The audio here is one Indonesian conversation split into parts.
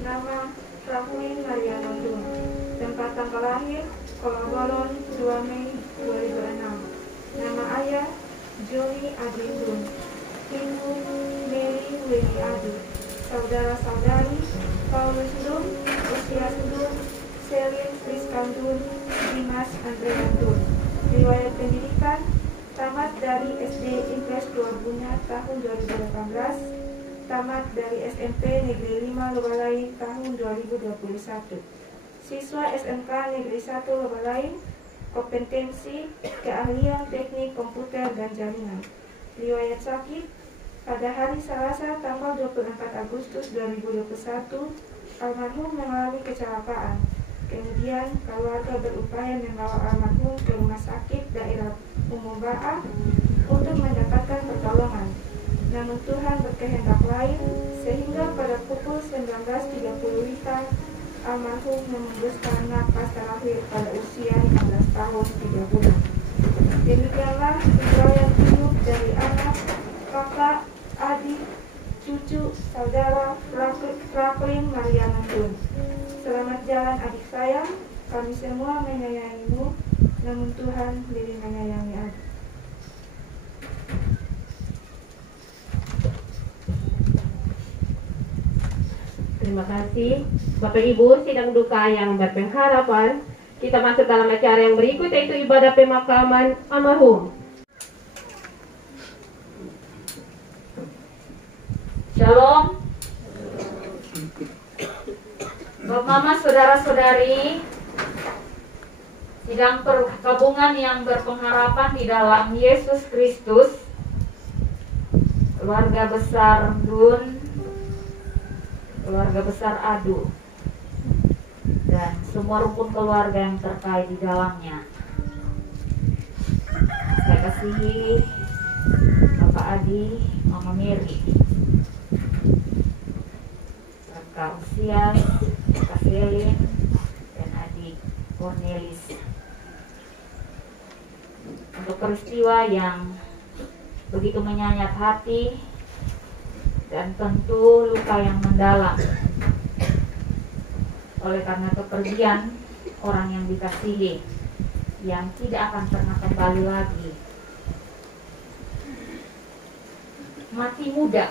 Nama Rahmi Maria Nondung. Tempat tanggal lahir Kolabolon 2 Mei 2006. Nama ayah Joni Adindun. Ibu Mary Weni Adu. Saudara-saudari Paulus Dun, Osias Dun, Selin Friskandun, Dimas Andrean Dun. Riwayat pendidikan tamat dari SD Impres 2 Bunya tahun 2018, tamat dari SMP Negeri 5 Lobalain tahun 2021. Siswa SMK Negeri 1 Lobalain, kompetensi keahlian teknik komputer dan jaringan. Riwayat sakit pada hari Selasa tanggal 24 Agustus 2021, almarhum mengalami kecelakaan. Kemudian keluarga berupaya membawa almarhum ke rumah sakit daerah Umum Ba'a untuk mendapatkan pertolongan. Namun Tuhan berkehendak lain sehingga pada pukul 19.30 WITA almarhum mengembuskan napas terakhir pada usia 15 tahun 3 bulan. Demikianlah riwayat hidup dari anak, kakak, adik, cucu, saudara Franklin Maria Nondung. Selamat jalan adik sayang, kami semua menyayangimu, namun Tuhan lebih menyayangi adik. Terima kasih Bapak Ibu, sidang duka yang berpengharapan. Kita masuk dalam acara yang berikut, yaitu ibadah pemakaman almarhum. Shalom Bapak Mama, saudara-saudari sidang perkabungan yang berpengharapan di dalam Yesus Kristus, keluarga besar Dun, keluarga besar Adu, dan semua rukun keluarga yang terkait di dalamnya. Saya kasihi Bapak Adi, Mama Mary, Kak Usias, Kak Selin, dan adik Cornelis, untuk peristiwa yang begitu menyayat hati dan tentu luka yang mendalam oleh karena kepergian orang yang dikasihi yang tidak akan pernah kembali lagi. Mati muda.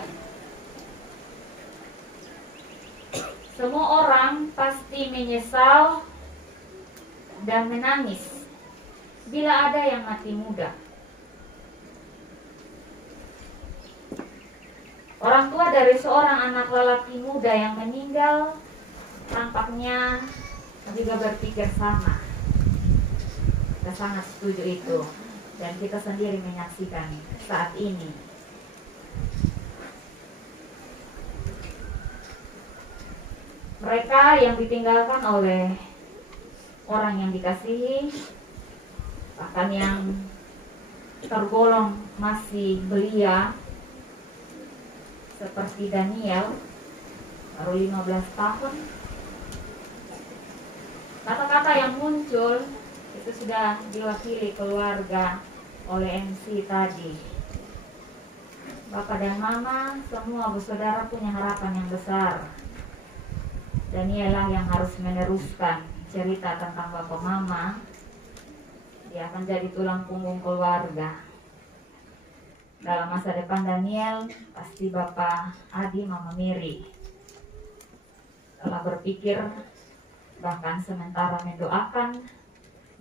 Semua orang pasti menyesal dan menangis bila ada yang mati muda. Orang tua dari seorang anak lelaki muda yang meninggal tampaknya juga berpikir sama. Kita sangat setuju itu, dan kita sendiri menyaksikan saat ini. Mereka yang ditinggalkan oleh orang yang dikasihi, bahkan yang tergolong masih belia, seperti Daniel, baru 15 tahun. Kata-kata yang muncul itu sudah diwakili keluarga oleh MC tadi. Bapak dan Mama, semua bersaudara punya harapan yang besar. Daniela yang harus meneruskan cerita tentang Bapak Mama. Dia akan jadi tulang punggung keluarga. Dalam masa depan Daniel, pasti Bapak Adi, Mama Mary telah berpikir, bahkan sementara mendoakan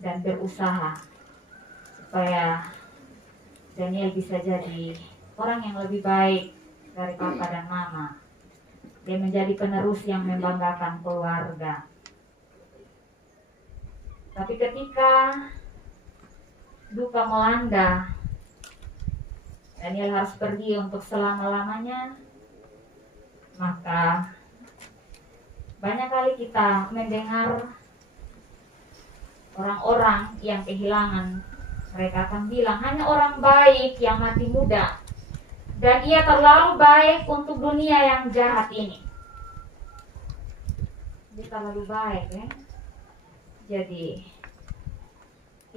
dan berusaha supaya Daniel bisa jadi orang yang lebih baik dari Papa dan Mama. Dia menjadi penerus yang membanggakan keluarga. Tapi ketika duka melanda, Daniel harus pergi untuk selama-lamanya, maka banyak kali kita mendengar orang-orang yang kehilangan. Mereka akan bilang hanya orang baik yang mati muda, dan ia terlalu baik untuk dunia yang jahat ini. Dia terlalu baik, ya. Jadi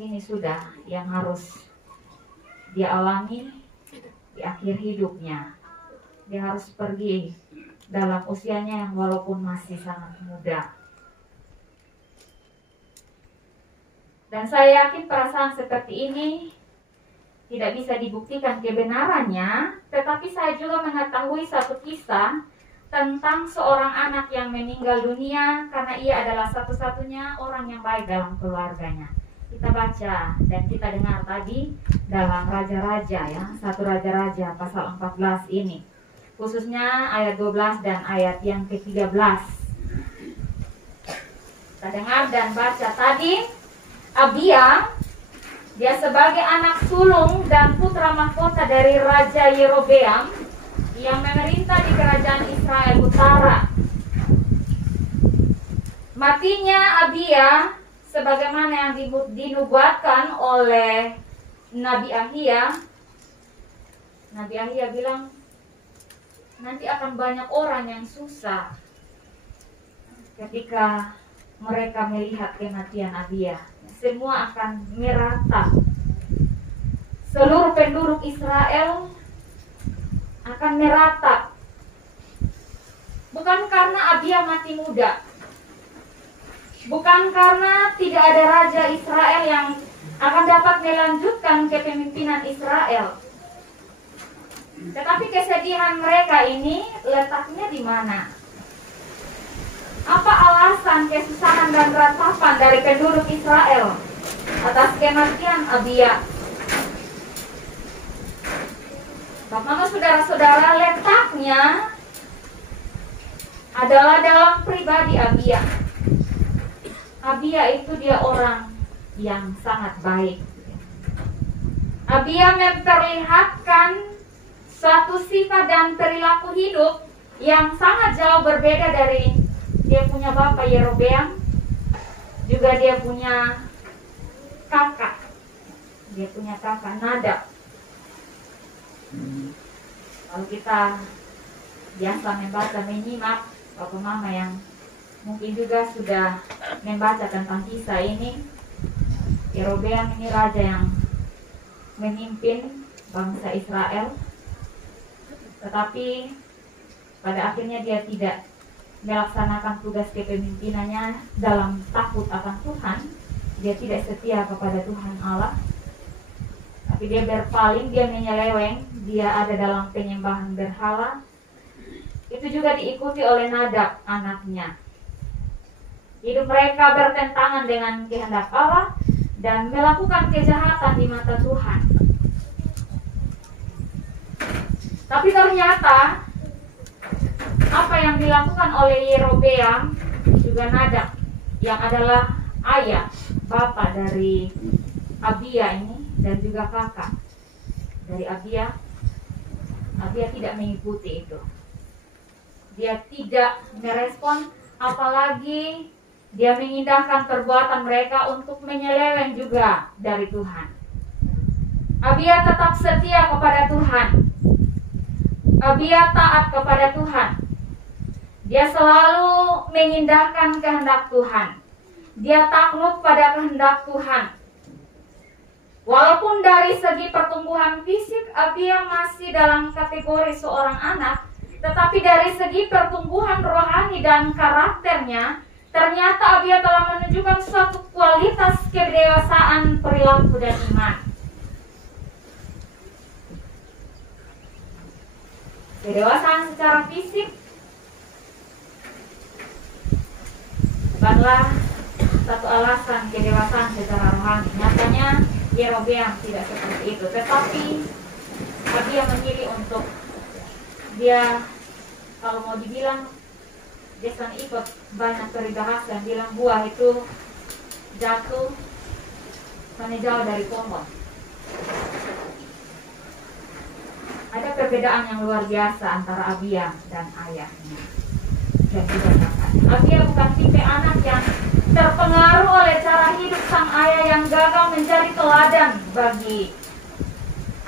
ini sudah yang harus dia alami di akhir hidupnya. Dia harus pergi dalam usianya yang walaupun masih sangat muda. Dan saya yakin perasaan seperti ini tidak bisa dibuktikan kebenarannya, tetapi saya juga mengetahui satu kisah tentang seorang anak yang meninggal dunia karena ia adalah satu-satunya orang yang baik dalam keluarganya. Kita baca dan kita dengar tadi dalam Raja-Raja ya, 1 Raja-Raja pasal 14 ini. Khususnya ayat 12 dan ayat yang ke-13. Kita dengar dan baca tadi. Abia, dia sebagai anak sulung dan putra mahkota dari Raja Yerobeam yang memerintah di kerajaan Israel Utara. Matinya Abia sebagaimana yang dinubuatkan oleh Nabi Ahia. Nabi Ahia bilang, nanti akan banyak orang yang susah ketika mereka melihat kematian Abia. Semua akan merata. Seluruh penduduk Israel akan merata. Bukan karena Abia mati muda. Bukan karena tidak ada raja Israel yang akan dapat melanjutkan kepemimpinan Israel. Tetapi kesedihan mereka ini letaknya di mana? Apa alasan kesusahan dan ratapan dari penduduk Israel atas kematian Abia? Bapak-bapak, saudara-saudara, letaknya adalah dalam pribadi Abia. Abia itu dia orang yang sangat baik. Abia memperlihatkan suatu sifat dan perilaku hidup yang sangat jauh berbeda dari dia punya bapak Yerobeam, juga dia punya kakak. Dia punya kakak Nadab. Kalau kita biasa membaca, menyimak, bapak mama yang mungkin juga sudah membaca tentang kisah ini, Yerobeam ini raja yang memimpin bangsa Israel, tetapi pada akhirnya dia tidak melaksanakan tugas kepemimpinannya dalam takut akan Tuhan. Dia tidak setia kepada Tuhan Allah, tapi dia berpaling, dia menyeleweng, dia ada dalam penyembahan berhala. Itu juga diikuti oleh Nadab anaknya. Hidup mereka bertentangan dengan kehendak Allah dan melakukan kejahatan di mata Tuhan. Tapi ternyata apa yang dilakukan oleh Yerobeam, juga Nadab yang adalah ayah, bapak dari Abia ini, dan juga kakak dari Abia, Abia tidak mengikuti itu. Dia tidak merespon, apalagi dia mengindahkan perbuatan mereka untuk menyeleweng juga dari Tuhan. Abia tetap setia kepada Tuhan. Abia taat kepada Tuhan. Dia selalu mengindahkan kehendak Tuhan. Dia takluk pada kehendak Tuhan. Walaupun dari segi pertumbuhan fisik Abia masih dalam kategori seorang anak, tetapi dari segi pertumbuhan rohani dan karakternya, ternyata Abia telah menunjukkan suatu kualitas kedewasaan perilaku dan iman. Kedewasaan secara fisik bukanlah satu alasan kedewasaan secara rohani. Nyatanya Yerobeam tidak seperti itu, tetapi Abia memilih untuk dia, kalau mau dibilang, dia kan ikut banyak peribahasa yang bilang buah itu jatuh karena jauh dari pohon. Ada perbedaan yang luar biasa antara Abia dan ayahnya dan juga kakaknya. Abia bukan tipe anak yang terpengaruh oleh cara hidup sang ayah yang gagal menjadi teladan bagi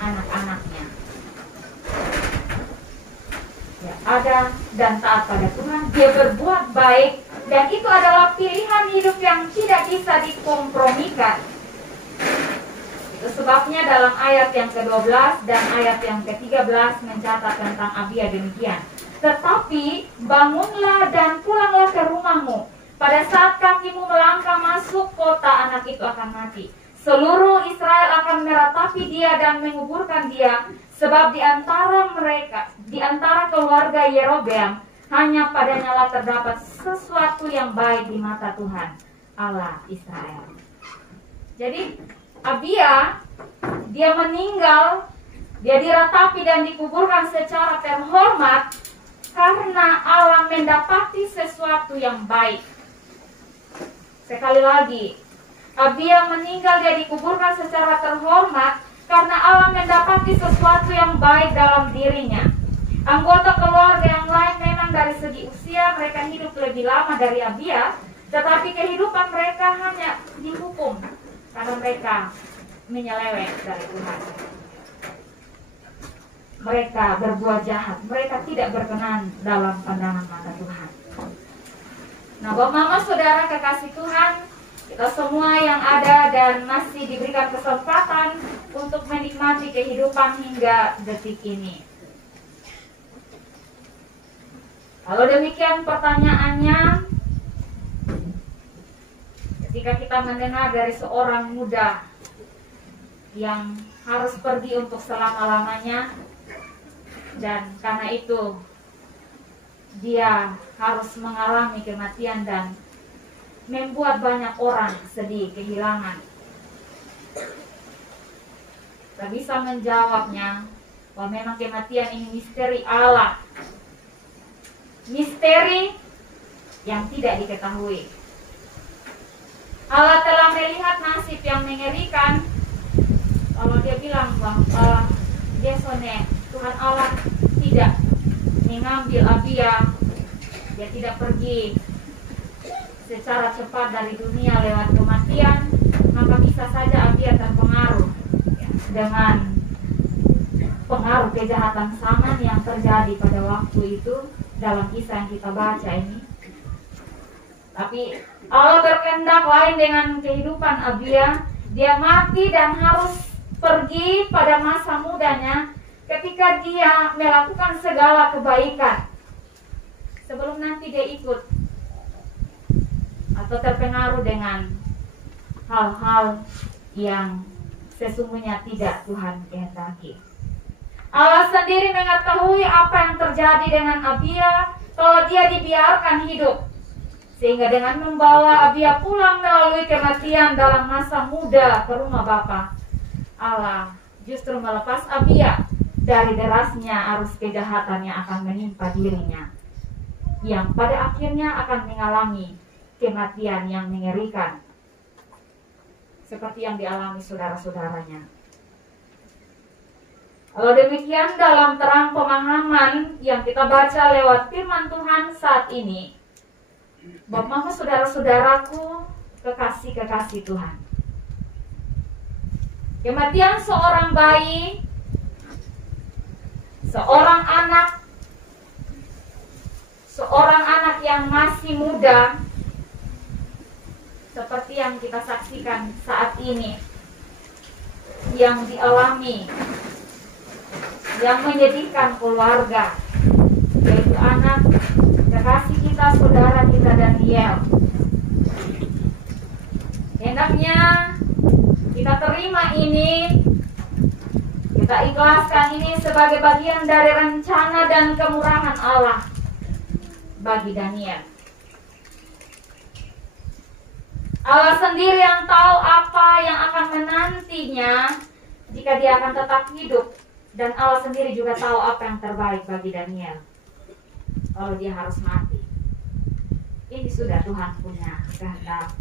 anak-anaknya. Ya, ada dan taat pada Tuhan, dia berbuat baik, dan itu adalah pilihan hidup yang tidak bisa dikompromikan. Itu sebabnya dalam ayat yang ke-12 dan ayat yang ke-13 mencatat tentang Abia demikian. Tetapi bangunlah dan pulanglah ke rumahmu. Pada saat kakimu melangkah masuk kota, anak itu akan mati. Seluruh Israel akan meratapi dia dan menguburkan dia, sebab di antara mereka, di antara keluarga Yerobeam, hanya padanya lah terdapat sesuatu yang baik di mata Tuhan, Allah Israel. Jadi Abia, dia meninggal, dia diratapi dan dikuburkan secara terhormat karena Allah mendapati sesuatu yang baik. Sekali lagi, Abia meninggal, dia dikuburkan secara terhormat karena Allah mendapati sesuatu yang baik dalam dirinya. Anggota keluarga yang lain memang dari segi usia mereka hidup lebih lama dari Abia, tetapi kehidupan mereka hanya dihukum karena mereka menyeleweng dari Tuhan. Mereka berbuat jahat, mereka tidak berkenan dalam pandangan mata Tuhan. Nah, Bapak Mama Saudara kekasih Tuhan, kita semua yang ada dan masih diberikan kesempatan untuk menikmati kehidupan hingga detik ini. Kalau demikian pertanyaannya, ketika kita mendengar dari seorang muda yang harus pergi untuk selama-lamanya, dan karena itu dia harus mengalami kematian dan membuat banyak orang sedih, kehilangan. Kita bisa menjawabnya bahwa memang kematian ini misteri Allah, misteri yang tidak diketahui. Allah telah melihat nasib yang mengerikan. Kalau dia bilang bahwa Desone, Tuhan Allah tidak mengambil Abia, dia tidak pergi secara cepat dari dunia lewat kematian, maka bisa saja Abia terpengaruh dengan pengaruh kejahatan Saman yang terjadi pada waktu itu dalam kisah yang kita baca ini. Tapi Allah berkehendak lain dengan kehidupan Abia. Dia mati dan harus pergi pada masa mudanya ketika dia melakukan segala kebaikan, sebelum nanti dia ikut atau terpengaruh dengan hal-hal yang sesungguhnya tidak Tuhan kehendaki. Allah sendiri mengetahui apa yang terjadi dengan Abia kalau dia dibiarkan hidup, sehingga dengan membawa Abia pulang melalui kematian dalam masa muda ke rumah Bapa, Allah justru melepas Abia dari derasnya arus kejahatan yang akan menimpa dirinya, yang pada akhirnya akan mengalami kematian yang mengerikan seperti yang dialami saudara-saudaranya. Kalau demikian, dalam terang pemahaman yang kita baca lewat firman Tuhan saat ini, Bapak Mama saudara-saudaraku, kekasih-kekasih Tuhan, kematian seorang bayi, seorang anak yang masih muda, seperti yang kita saksikan saat ini, yang dialami, yang menyedihkan keluarga, yaitu anak kekasih kita, saudara kita Daniel. Hendaknya kita terima ini, kita ikhlaskan ini sebagai bagian dari rencana dan kemurahan Allah bagi Daniel. Allah sendiri yang tahu apa yang akan menantinya jika dia akan tetap hidup, dan Allah sendiri juga tahu apa yang terbaik bagi Daniel kalau dia harus mati. Ini sudah Tuhan punya kehendak.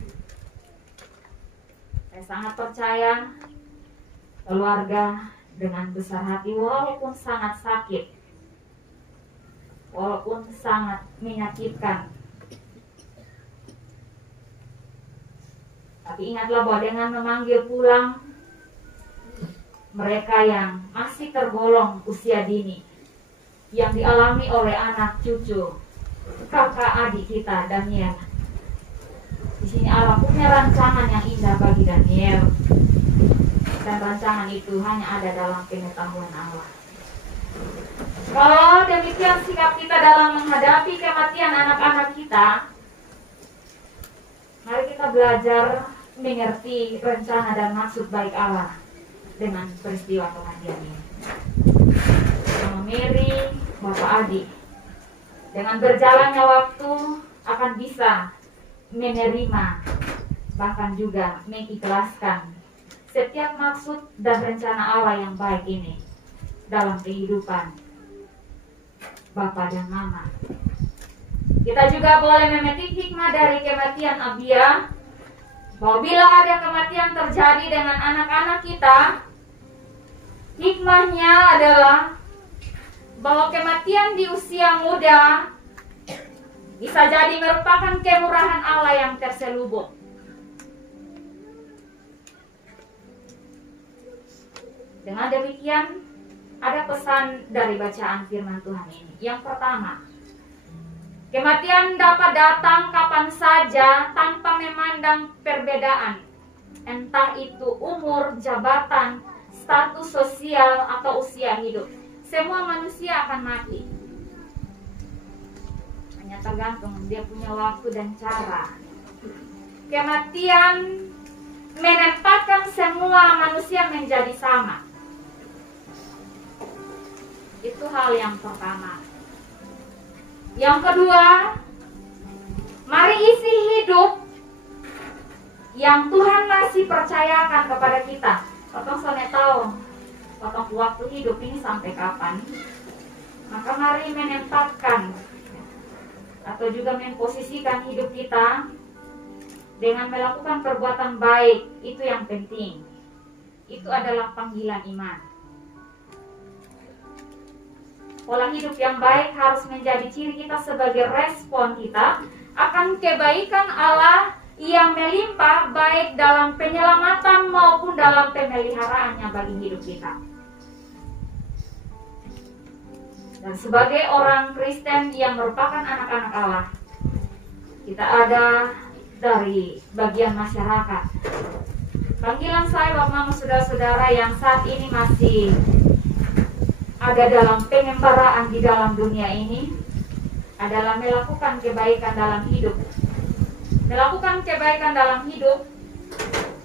Saya sangat percaya keluarga dengan besar hati, walaupun sangat sakit, walaupun sangat menyakitkan, tapi ingatlah bahwa dengan memanggil pulang mereka yang masih tergolong usia dini, yang dialami oleh anak cucu, kakak adik kita Daniel, di sini Allah punya rancangan yang indah bagi Daniel, dan rancangan itu hanya ada dalam pengetahuan Allah. Kalau demikian sikap kita dalam menghadapi kematian anak-anak kita, mari kita belajar mengerti rencana dan maksud baik Allah dengan peristiwa kematian ini. Mama Mary, Bapak Adi, dengan berjalannya waktu akan bisa menerima, bahkan juga mengikhlaskan setiap maksud dan rencana Allah yang baik ini dalam kehidupan Bapak dan Mama. Kita juga boleh memetik hikmah dari kematian Abia, bahwa bila ada kematian terjadi dengan anak-anak kita, hikmahnya adalah bahwa kematian di usia muda bisa jadi merupakan kemurahan Allah yang terselubung. Dengan demikian, ada pesan dari bacaan firman Tuhan ini. Yang pertama, kematian dapat datang kapan saja tanpa memandang perbedaan, entah itu umur, jabatan, status sosial, atau usia hidup. Semua manusia akan mati. Hanya tergantung dia punya waktu dan cara. Kematian menempatkan semua manusia menjadi sama. Itu hal yang pertama. Yang kedua, mari isi hidup yang Tuhan masih percayakan kepada kita. Potong soalnya tahu, potong waktu hidup ini sampai kapan. Maka mari menempatkan atau juga memposisikan hidup kita dengan melakukan perbuatan baik. Itu yang penting. Itu adalah panggilan iman. Pola hidup yang baik harus menjadi ciri kita sebagai respon kita akan kebaikan Allah yang melimpah, baik dalam penyelamatan maupun dalam pemeliharaannya bagi hidup kita. Dan sebagai orang Kristen yang merupakan anak-anak Allah, kita ada dari bagian masyarakat. Panggilan saya, Bapak, Mama, saudara-saudara yang saat ini masih ada dalam pengembaraan di dalam dunia ini adalah melakukan kebaikan dalam hidup. Melakukan kebaikan dalam hidup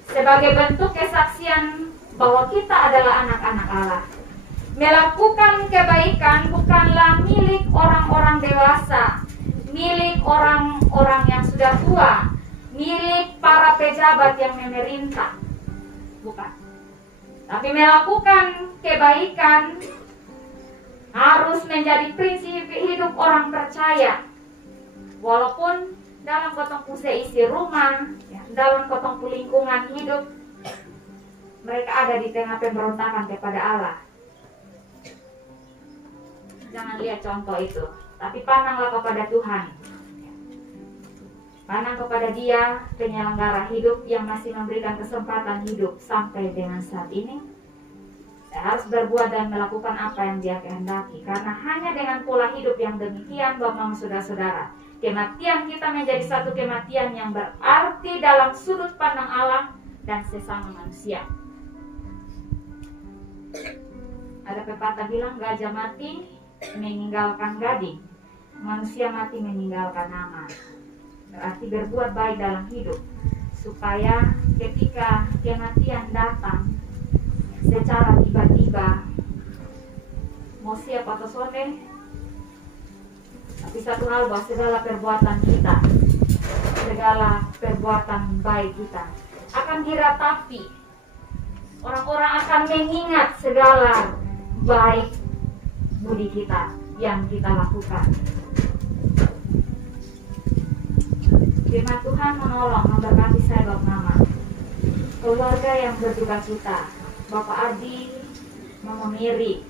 sebagai bentuk kesaksian bahwa kita adalah anak-anak Allah. Melakukan kebaikan bukanlah milik orang-orang dewasa, milik orang-orang yang sudah tua, milik para pejabat yang memerintah. Bukan. Tapi melakukan kebaikan harus menjadi prinsip hidup orang percaya. Walaupun dalam potong isi rumah, ya, dalam potong lingkungan hidup, mereka ada di tengah pemberontakan kepada Allah. Jangan lihat contoh itu, tapi pandanglah kepada Tuhan. Pandang kepada Dia, penyelenggara hidup yang masih memberikan kesempatan hidup sampai dengan saat ini. Saya harus berbuat dan melakukan apa yang Dia kehendaki, karena hanya dengan pola hidup yang demikian, Bapak, saudara-saudara, kematian kita menjadi satu kematian yang berarti dalam sudut pandang Allah dan sesama manusia. Ada pepatah bilang, gajah mati meninggalkan gading, manusia mati meninggalkan nama. Berarti berbuat baik dalam hidup, supaya ketika kematian datang secara tiba-tiba, mau siap atau sore, tapi satu hal, bahwa segala perbuatan kita, segala perbuatan baik kita akan diratapi. Orang-orang akan mengingat segala baik budi kita yang kita lakukan. Firman Tuhan menolong, memberkati saya, Bapak, Mama, keluarga yang berduka cita, Bapak Adi, Mama Mary,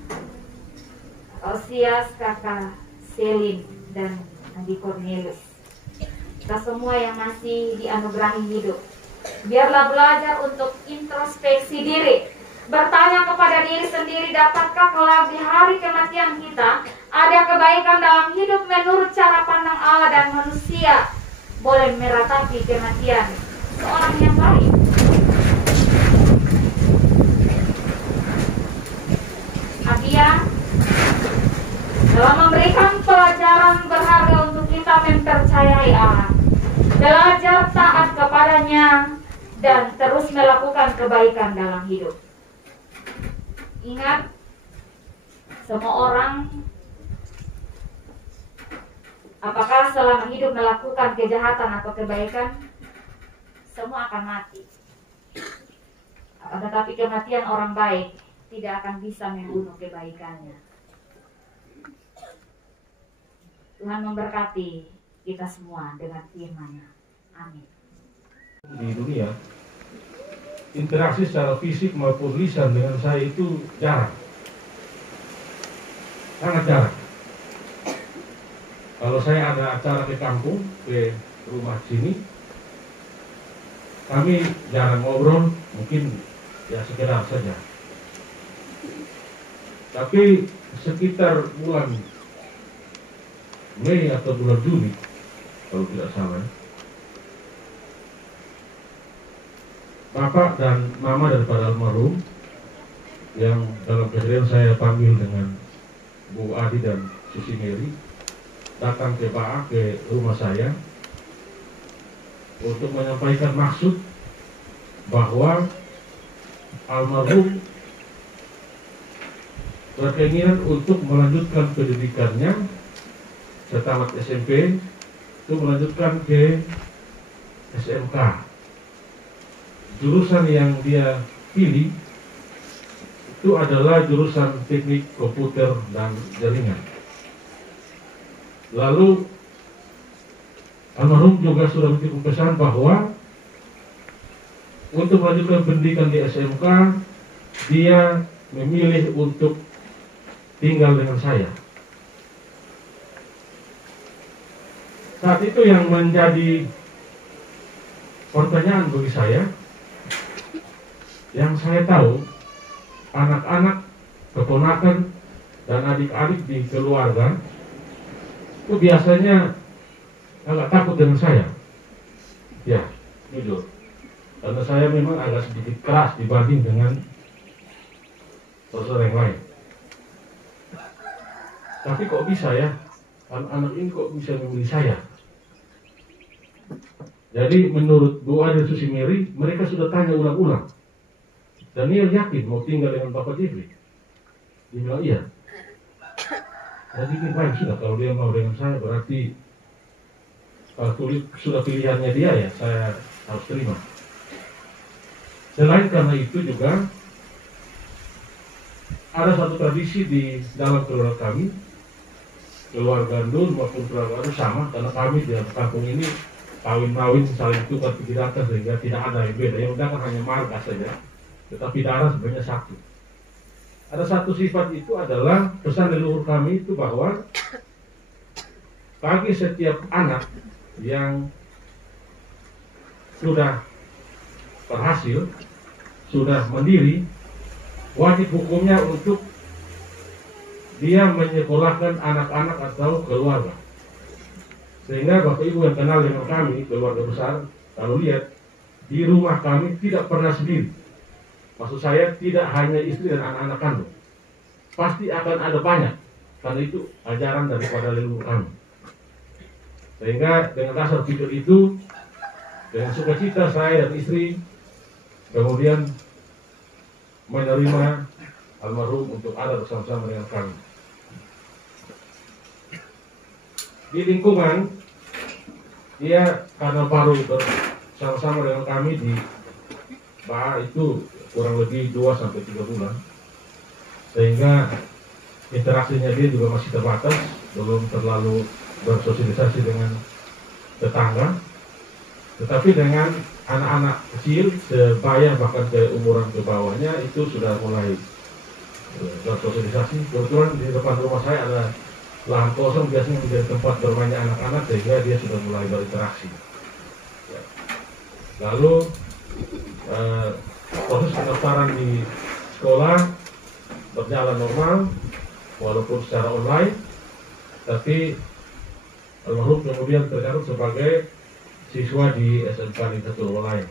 Osias, Kakak Selin, dan Adi Cornelius. Kita semua yang masih dianugerahi hidup, biarlah belajar untuk introspeksi diri, bertanya kepada diri sendiri, dapatkah kelak di hari kematian kita ada kebaikan dalam hidup menurut cara pandang Allah dan manusia boleh meratapi kematian seorang yang baik. Abia telah memberikan pelajaran berharga untuk kita mempercayai Allah, belajar taat kepadanya, dan terus melakukan kebaikan dalam hidup. Ingat, semua orang apakah selama hidup melakukan kejahatan atau kebaikan, semua akan mati. Tetapi kematian orang baik tidak akan bisa membunuh kebaikannya. Tuhan memberkati kita semua dengan firman-Nya. Amin. Di dunia, interaksi secara fisik maupun lisan dengan saya itu jarang, sangat jarang. Kalau saya ada acara ke kampung, ke rumah sini, kami jarang ngobrol, mungkin ya sekedar saja. Tapi sekitar bulan Mei atau bulan Juni, kalau tidak salah, Bapak dan Mama daripada almarhum, yang dalam kejadian saya panggil dengan Bu Adi dan Susi Mary, datang ke rumah saya untuk menyampaikan maksud bahwa almarhum berkeinginan untuk melanjutkan pendidikannya setamat SMP, itu melanjutkan ke SMK. Jurusan yang dia pilih itu adalah jurusan teknik komputer dan jaringan. Lalu almarhum juga sudah memberikan pesan bahwa untuk melanjutkan pendidikan di SMK, dia memilih untuk tinggal dengan saya. Saat itu yang menjadi pertanyaan bagi saya, yang saya tahu anak-anak, keponakan, dan adik-adik di keluarga itu biasanya agak takut dengan saya. Ya, jujur. Karena saya memang agak sedikit keras dibanding dengan saudara yang lain. Tapi kok bisa ya, anak-anak ini kok bisa memilih saya? Jadi menurut Bu Adi dan Susi Mary, mereka sudah tanya ulang-ulang. Daniel yakin mau tinggal dengan Bapak Jeffrey? Dia bilang iya. Jadi ini baik sudah, kalau dia mau dengan saya berarti kalau sudah pilihannya dia ya saya harus terima. Selain karena itu juga ada satu tradisi di dalam keluarga kami, keluarga Nur maupun keluarga Nur sama, karena kami di kampung ini kawin-kawin saling tukar pikiran sehingga tidak ada yang beda. Yang undangan hanya marga saja, tetapi darah sebenarnya satu. Ada satu sifat itu adalah pesan leluhur kami itu bahwa bagi setiap anak yang sudah berhasil, sudah mandiri, wajib hukumnya untuk dia menyekolahkan anak-anak atau keluarga. Sehingga Bapak Ibu yang kenal dengan kami, keluarga besar, kalau lihat di rumah kami tidak pernah sendiri. Maksud saya tidak hanya istri dan anak-anak kandung, pasti akan ada banyak, karena itu ajaran daripada leluhur kami. Sehingga dengan dasar pikir itu, dengan sukacita saya dan istri kemudian menerima almarhum untuk ada bersama-sama dengan kami. Di lingkungan, dia karena baru bersama-sama dengan kami di Bah itu kurang lebih 2-3 bulan, sehingga interaksinya dia juga masih terbatas, belum terlalu bersosialisasi dengan tetangga. Tetapi dengan anak-anak kecil sebaya bahkan ke umuran ke bawahnya itu sudah mulai bersosialisasi. Kebetulan di depan rumah saya ada lahan kosong, biasanya menjadi tempat bermainnya anak-anak, sehingga dia sudah mulai berinteraksi. Lalu proses pendaftaran di sekolah berjalan normal walaupun secara online, tapi almarhum kemudian tercatat sebagai siswa di SMK Lingkatul Walayan.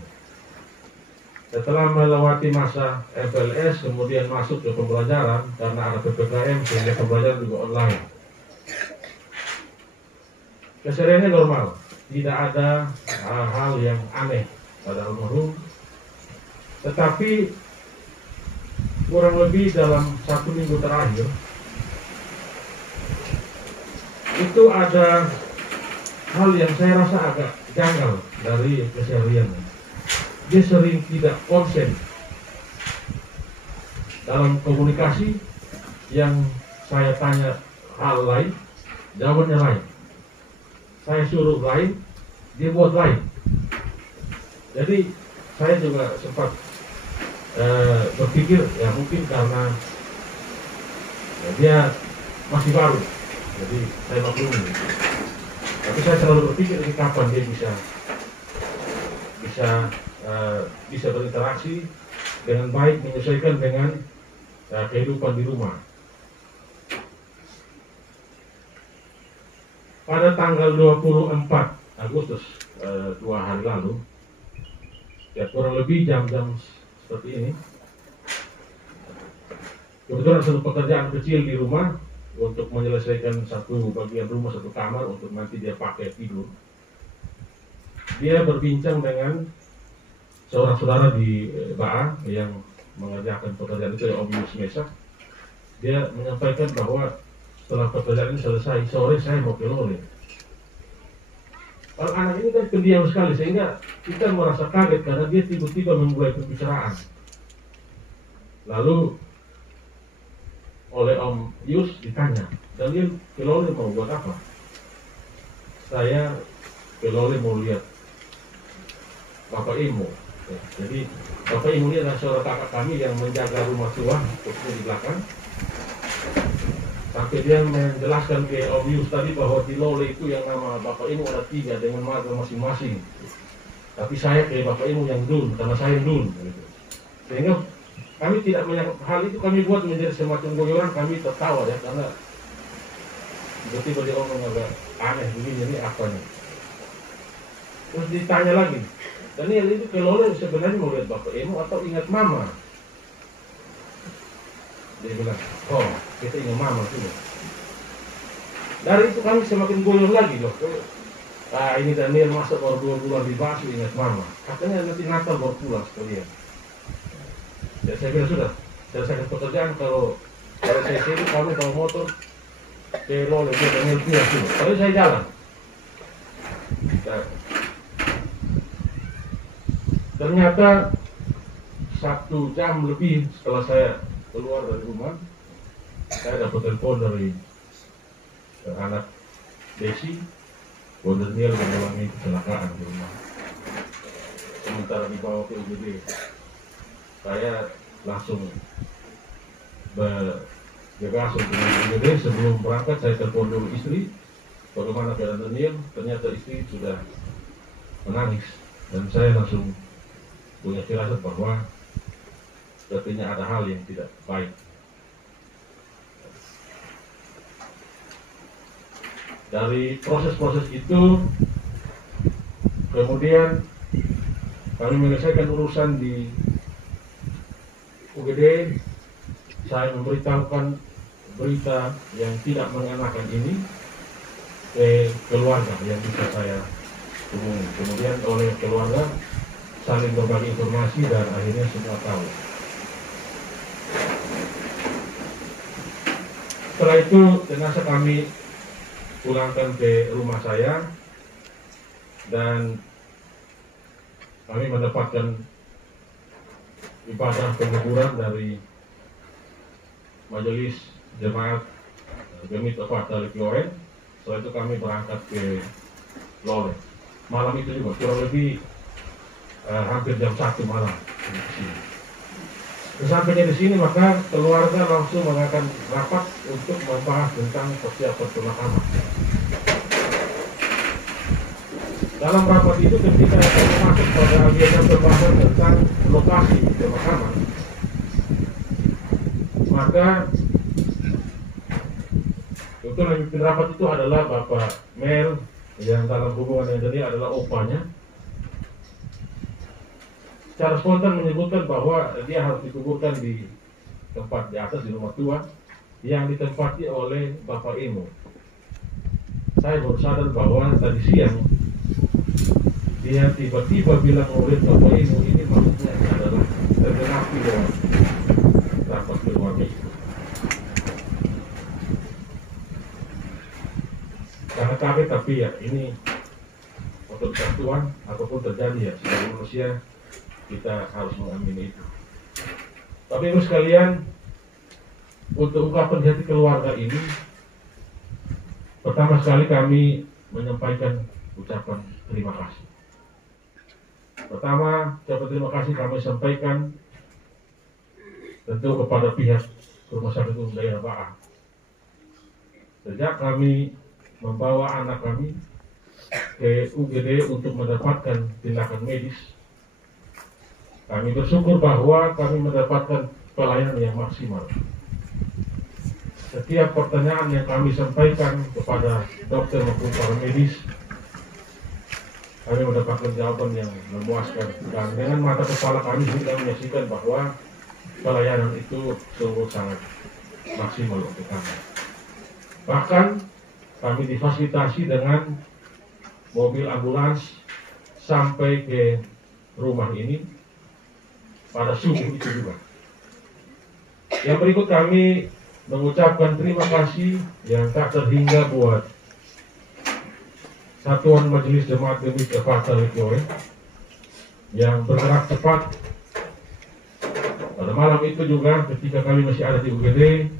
Setelah melewati masa FLS kemudian masuk ke pembelajaran karena ada PPKM sehingga pembelajaran juga online. kesehariannya normal, tidak ada hal-hal yang aneh pada almarhum. Tetapi kurang lebih dalam 1 minggu terakhir itu ada hal yang saya rasa agak janggal dari kesehariannya. Dia sering tidak konsen dalam komunikasi. Yang saya tanya hal lain, jawabannya lain. Saya suruh lain, dia buat lain. Jadi saya juga sempat berpikir ya mungkin karena ya, dia masih baru, jadi saya maklumi. Tapi saya selalu berpikir ini kapan dia bisa berinteraksi dengan baik, menyesuaikan dengan kehidupan di rumah. Pada tanggal 24 Agustus 2 hari lalu, ya kurang lebih jam-jam seperti ini, kebetulan satu pekerjaan kecil di rumah untuk menyelesaikan satu bagian rumah, satu kamar untuk nanti dia pakai tidur. Dia berbincang dengan seorang saudara di Baa yang mengerjakan pekerjaan itu, Om Yus Mesak. Dia menyampaikan bahwa setelah pekerjaan ini selesai, sore saya mau ke Lole. Kalau anak ini kan pendiam sekali, sehingga kita merasa kaget karena dia tiba-tiba memulai pembicaraan. Lalu oleh Om Yus ditanya, Daniel ke Lole mau buat apa? Saya ke Lole mau lihat Bapak Imo. Ya, jadi Bapak Imo ini adalah seorang kakak kami yang menjaga rumah tua, khususnya di belakang. Sampai dia menjelaskan ke Om Yus tadi bahwa di Lole itu yang nama Bapak Imo ada 3 dengan marga masing-masing. Tapi saya ke Bapak Imo yang Dun, karena saya Dun. Gitu. Sehingga kami tidak hal itu kami buat menjadi semacam goyoran, kami tertawa ya, karena tiba-tiba dia ngomong agak aneh begini, ini apanya. Terus ditanya lagi, Daniel itu ke Lole sebenarnya mau lihat Bapak Imo atau ingat Mama? Dia bilang, oh kita ingat Mama juga. Dari itu kami semakin goyang lagi loh. Ini Daniel masa baru 2 bulan di Basu ingat Mama. Katanya nanti Natal baru pulang sekalian. Ya saya bilang sudah, selesai pekerjaan, kalau saya sibuk kami bawa motor ke Lole, dia Daniel pulang dulu. Tapi saya jalan. Nah, ternyata 1 jam lebih setelah saya keluar dari rumah, saya dapat telepon dari anak Desi, bahwa Daniel mengalami kecelakaan di rumah. Sementara dibawa ke UGD, saya langsung bergegas untuk UGD. Sebelum berangkat saya telepon dulu istri, bagaimana keadaan Daniel. Ternyata istri sudah menangis dan saya langsung punya firasat bahwa sepertinya ada hal yang tidak baik. Dari proses-proses itu, kemudian kami menyelesaikan urusan di UGD. Saya memberitahukan berita yang tidak mengenakan ini ke keluarga yang bisa saya hubungi. Kemudian oleh keluarga saling berbagi informasi dan akhirnya semua tahu. Setelah itu jenazah kami pulangkan ke rumah saya dan kami mendapatkan ibadah penguburan dari Majelis Jemaat Gemit Tepat dari Kioren. Setelah itu kami berangkat ke Lole. Malam itu juga kurang lebih hampir jam 1 malam di sini. Sesampainya di sini maka keluarga langsung mengadakan rapat untuk membahas tentang persiapan pemakaman. Dalam rapat itu ketika kami masuk pada agenda pembahasan tentang lokasi pemakaman, maka untuk memimpin rapat itu adalah Bapak Mel yang dalam hubungan yang tadi adalah opanya. Secara spontan menyebutkan bahwa dia harus dikuburkan di tempat di atas di rumah tua yang ditempati oleh Bapak Imo. saya baru sadar bahwa tadi siang dia tiba-tiba bilang murid Bapak Ibu ini maksudnya adalah tergenapi lewat rapat keluarga itu. Sangat kaget, tapi ya ini untuk kesatuan apapun terjadi ya sebagai manusia kita harus mengamini itu. Tapi Ibu sekalian, untuk ungkapan hati keluarga ini, pertama sekali kami menyampaikan ucapan terima kasih. Pertama, ucapan terima kasih kami sampaikan tentu kepada pihak Rumah Sakit Umum Daerah Ba'a. Sejak kami membawa anak kami ke UGD untuk mendapatkan tindakan medis, kami bersyukur bahwa kami mendapatkan pelayanan yang maksimal. Setiap pertanyaan yang kami sampaikan kepada dokter maupun para medis, kami mendapatkan jawaban yang memuaskan, dan dengan mata kepala kami sudah menyaksikan bahwa pelayanan itu sungguh sangat maksimal untuk kami. Bahkan kami difasilitasi dengan mobil ambulans sampai ke rumah ini pada subuh itu juga. Yang berikut kami mengucapkan terima kasih yang tak terhingga buat Satuan Majelis Jemaat Gemit Ephatha Lekioe yang bergerak cepat. Pada malam itu juga ketika kami masih ada di UGD,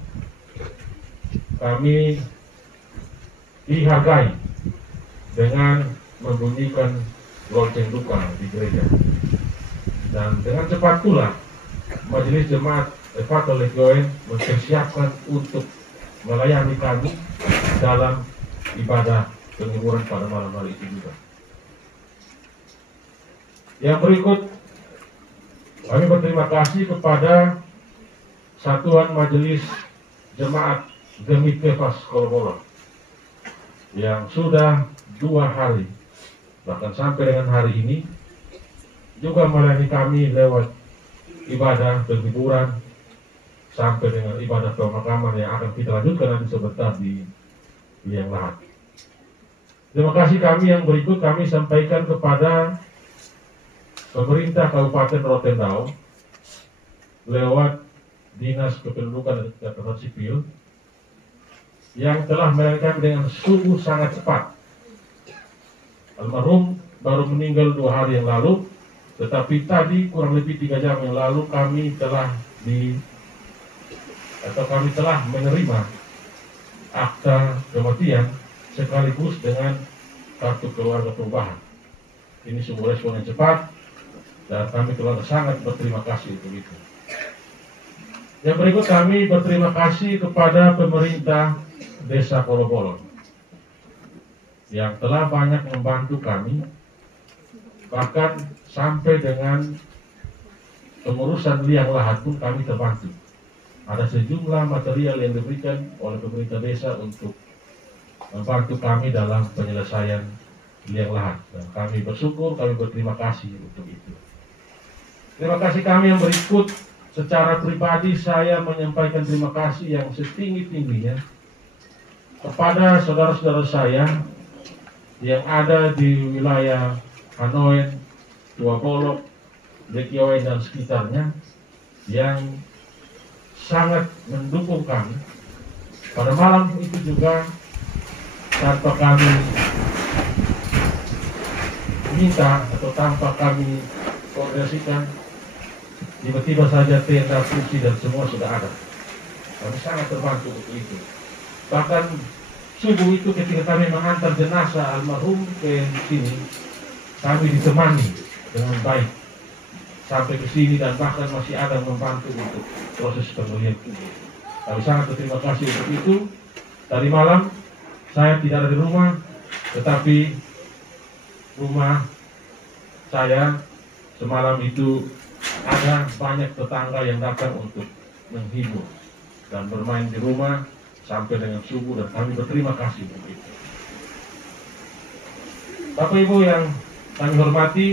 kami dihargai dengan membunyikan lonceng duka di gereja. Dan dengan cepat pula Majelis Jemaat Ephatha Lekioe mempersiapkan untuk melayani kami dalam ibadah penghiburan pada malam hari itu juga. Yang berikut, kami berterima kasih kepada Satuan Majelis Jemaat Gemit Kefas Kolomolo yang sudah 2 hari, bahkan sampai dengan hari ini, juga melayani kami lewat ibadah penghiburan sampai dengan ibadah pemakaman yang akan kita lanjutkan nanti sebentar di Liang Lahat. Terima kasih kami yang berikut kami sampaikan kepada pemerintah Kabupaten Rotendao lewat Dinas Kependudukan dan Catatan Sipil yang telah melayani kami dengan sungguh sangat cepat. Almarhum baru meninggal 2 hari yang lalu, tetapi tadi kurang lebih 3 jam yang lalu kami telah menerima akta kematian sekaligus dengan kartu keluarga perubahan. Ini sebuah respon yang cepat dan kami keluarga sangat berterima kasih untuk itu. Yang berikut kami berterima kasih kepada pemerintah Desa Kolobolon yang telah banyak membantu kami, bahkan sampai dengan pengurusan liang lahat pun kami terbantu. Ada sejumlah material yang diberikan oleh pemerintah desa untuk membantu kami dalam penyelesaian liang lahat. Dan kami bersyukur, kami berterima kasih untuk itu. Terima kasih kami yang berikut. Secara pribadi saya menyampaikan terima kasih yang setinggi-tingginya kepada saudara-saudara saya yang ada di wilayah Hanoi, Tua Bolok, Lekioe dan sekitarnya yang sangat mendukung kami. Pada malam itu juga tanpa kami minta atau tanpa kami koordinasikan, tiba-tiba saja tenda, kursi dan semua sudah ada. Kami sangat terbantu untuk itu. Bahkan subuh itu ketika kami mengantar jenazah almarhum ke sini, kami ditemani dengan baik sampai ke sini dan bahkan masih ada membantu untuk proses pembelian kubur. Kami sangat berterima kasih untuk itu. Tadi malam saya tidak ada di rumah, tetapi rumah saya semalam itu ada banyak tetangga yang datang untuk menghibur dan bermain di rumah sampai dengan subuh, dan kami berterima kasih untuk itu. Bapak Ibu yang kami hormati,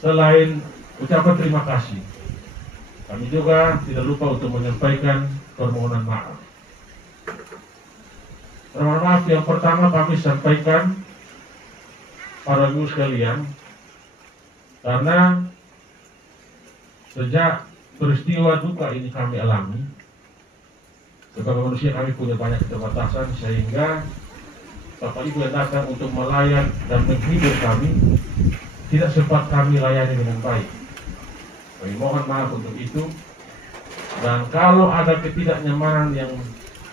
selain ucapan terima kasih, kami juga tidak lupa untuk menyampaikan permohonan maaf. Permohonan maaf yang pertama kami sampaikan para ibu sekalian, karena sejak peristiwa duka ini kami alami, sebagai manusia kami punya banyak keterbatasan, sehingga Bapak Ibu yang datang untuk melayan dan menghibur kami tidak sempat kami layani dengan baik. Kami mohon maaf untuk itu. Dan kalau ada ketidaknyamanan yang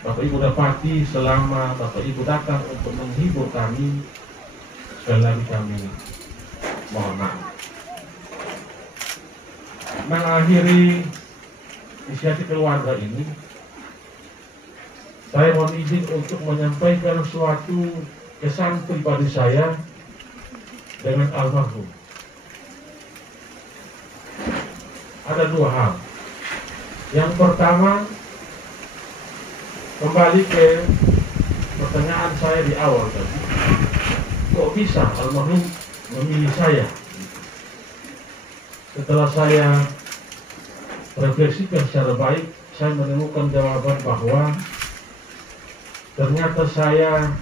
Bapak Ibu dapati selama Bapak Ibu datang untuk menghibur kami, sekali lagi kami mohon maaf. Mengakhiri inisiatif keluarga ini, saya mohon izin untuk menyampaikan suatu kesan pribadi saya dengan almarhum. Ada dua hal. Yang pertama, kembali ke pertanyaan saya di awal tadi, kok bisa almarhum memilih saya? Setelah saya refleksikan secara baik, saya menemukan jawaban bahwa ternyata saya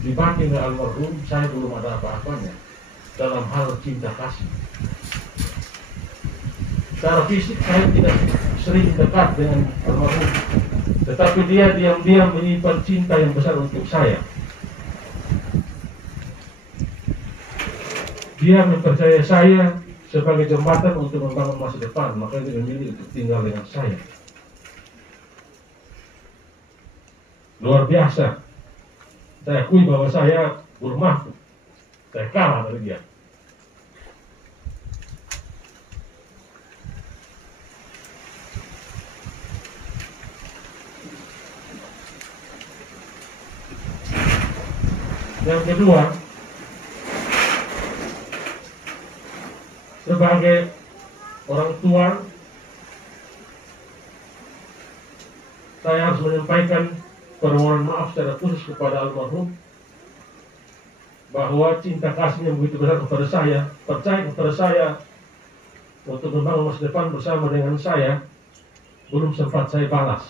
dibanding dengan almarhum, saya belum ada apa-apanya dalam hal cinta kasih. Secara fisik saya tidak sering dekat dengan almarhum, tetapi dia diam-diam menyimpan cinta yang besar untuk saya. Dia mempercayai saya sebagai jembatan untuk membangun masa depan, maka dia memilih untuk tinggal dengan saya. Luar biasa. Saya akui bahwa saya belum mampu. Saya kalah dari dia. Yang kedua, sebagai orang tua, saya harus menyampaikan permohonan maaf secara khusus kepada almarhum bahwa cinta kasihnya begitu besar kepada saya, percaya kepada saya untuk membangun masa depan bersama dengan saya, belum sempat saya balas.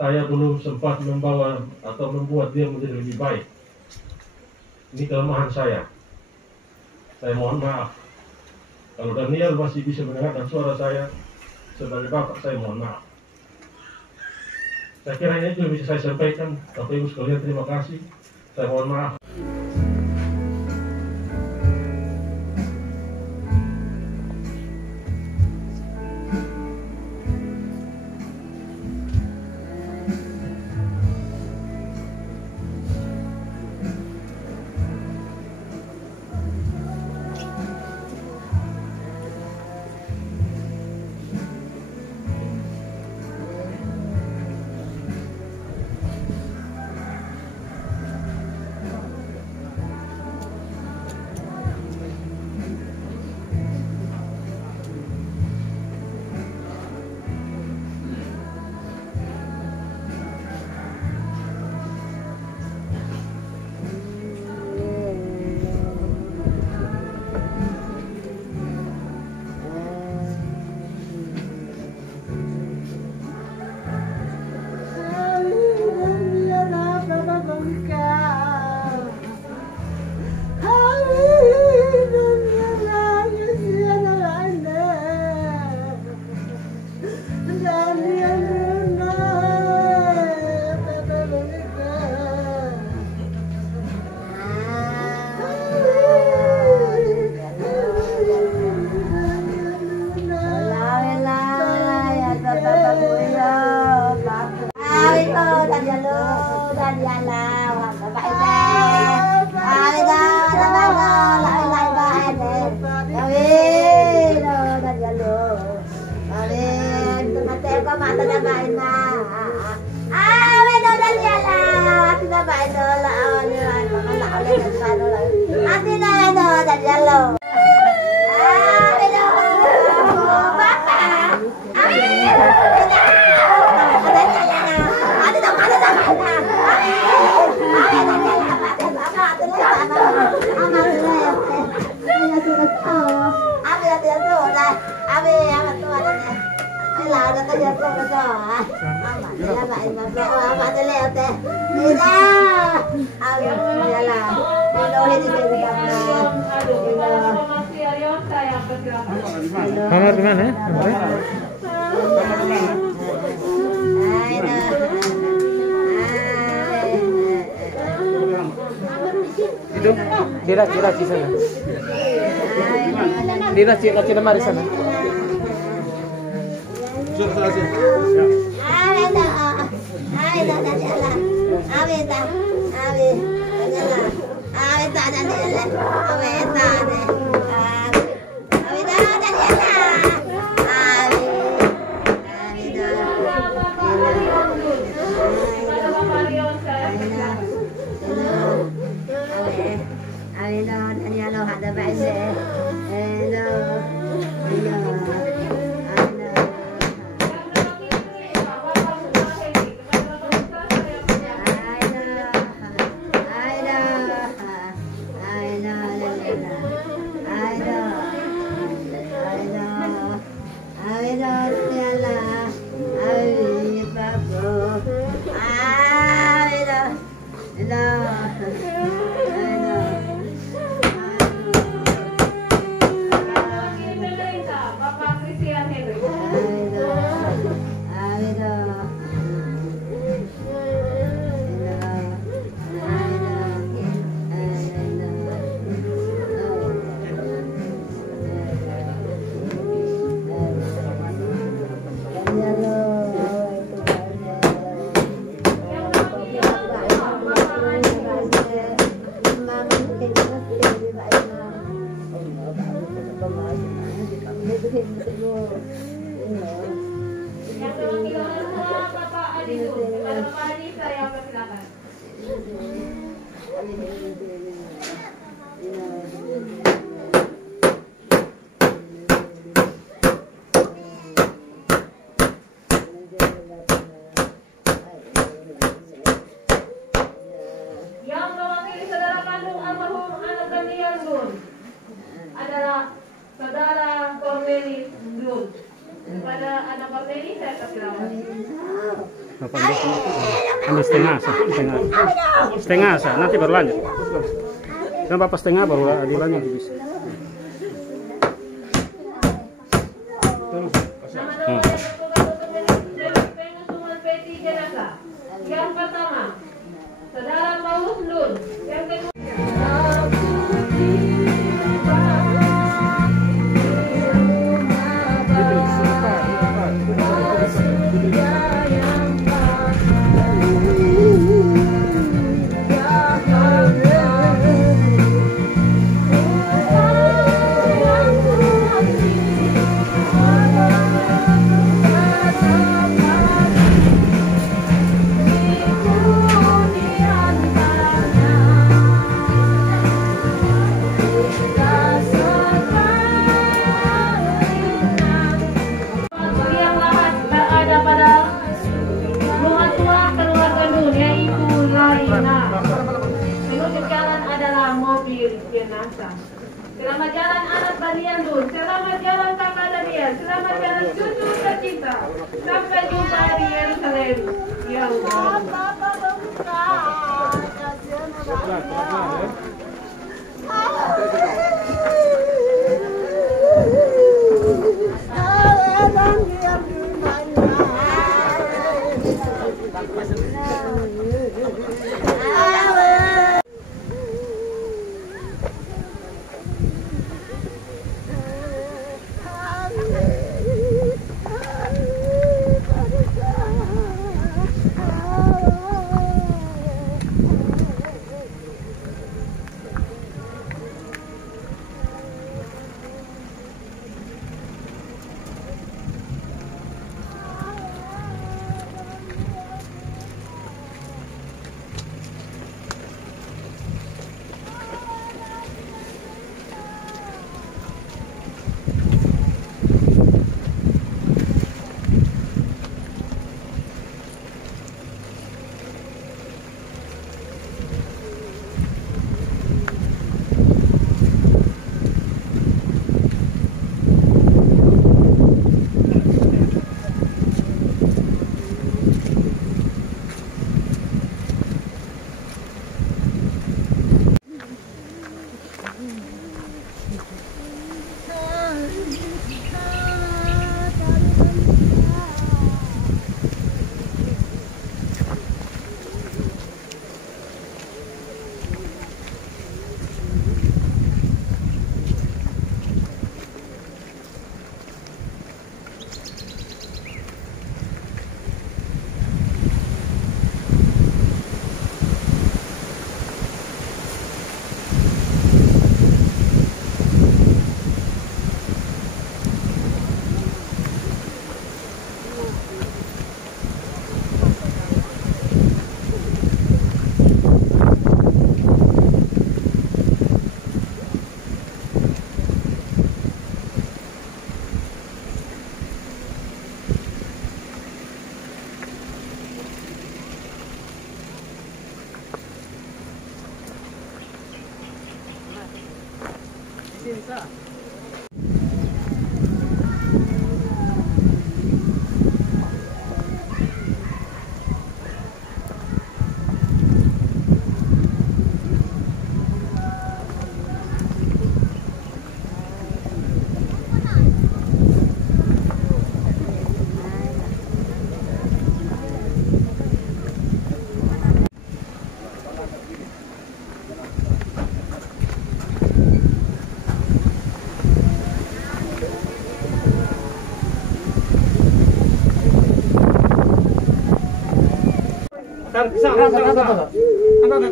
Saya belum sempat membawa atau membuat dia menjadi lebih baik. Ini kelemahan saya. Saya mohon maaf. Kalau Daniel masih bisa mendengarkan suara saya sebagai bapak, saya mohon maaf. Saya kira ini itu yang bisa saya sampaikan. Bapak Ibu sekalian, terima kasih. Saya mohon maaf. Kamar di mana? Itu kira di sana. Kira mari sana. Setengah sah, nanti baru lanjut. Kan Bapak setengah baru dilanjut bisa. Yang pertama, Saudara Paulus Lun. Yang kedua, selamat jalan anak Banian Dun, selamat jalan kakak Daniel, selamat jalan cucu tercinta. Sampai jumpa di Yerusalem yang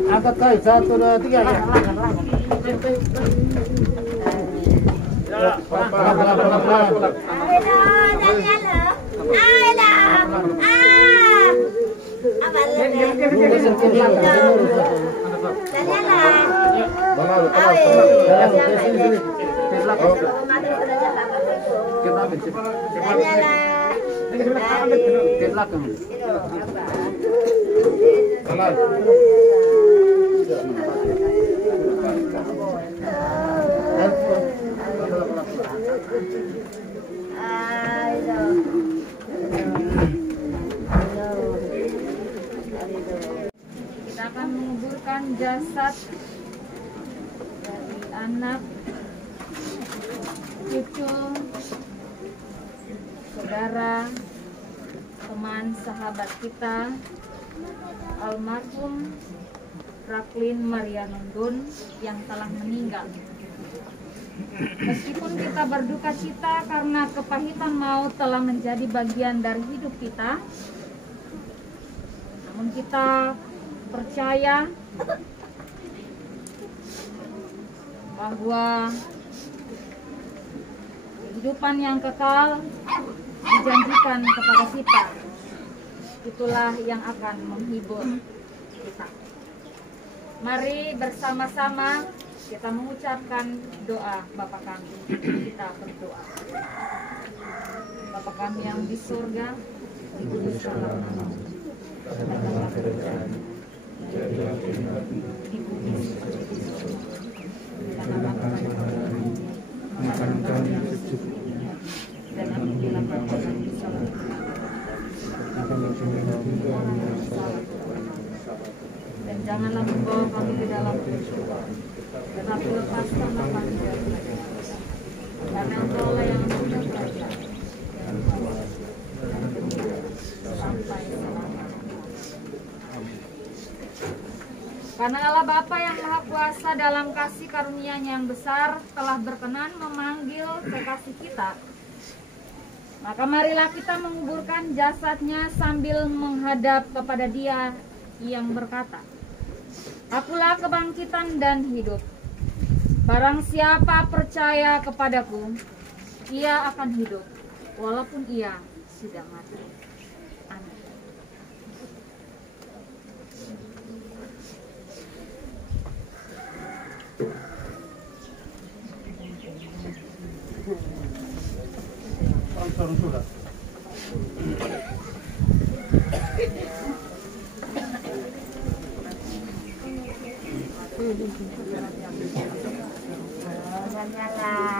Angkat kali 1, 2, 3 ya. Kita akan menguburkan jasad dari anak, cucu, saudara, teman, sahabat kita, almarhum Raklin Maria Nundun yang telah meninggal. Meskipun kita berduka cita karena kepahitan maut telah menjadi bagian dari hidup kita, namun kita percaya bahwa kehidupan yang kekal dijanjikan kepada kita. Itulah yang akan menghibur kita. Mari bersama-sama kita mengucapkan doa Bapa kami. Kita berdoa. Bapa kami yang di surga, dikuduskanlah namamu. Datanglah kerajaan-Mu. Jadilah kehendak-Mu di bumi seperti di surga. Berikanlah kami makanan kami yang secukupnya, dan ampunilah kami kesalahan kami. Dan janganlah membawa kami ke dalam pencobaan, tetapi lepaskanlah kami dari dosa. Karena Engkaulah yang punya kerajaan dan kuasa dan kemuliaan sampai selamanya. Karena Allah Bapa yang Maha Kuasa dalam kasih karunia-Nya yang besar telah berkenan memanggil kekasih kita, maka marilah kita menguburkan jasadnya sambil menghadap kepada Dia yang berkata, Akulah kebangkitan dan hidup. Barang siapa percaya kepadaku, ia akan hidup, walaupun ia sudah mati. Amin. Sudah. Nyala.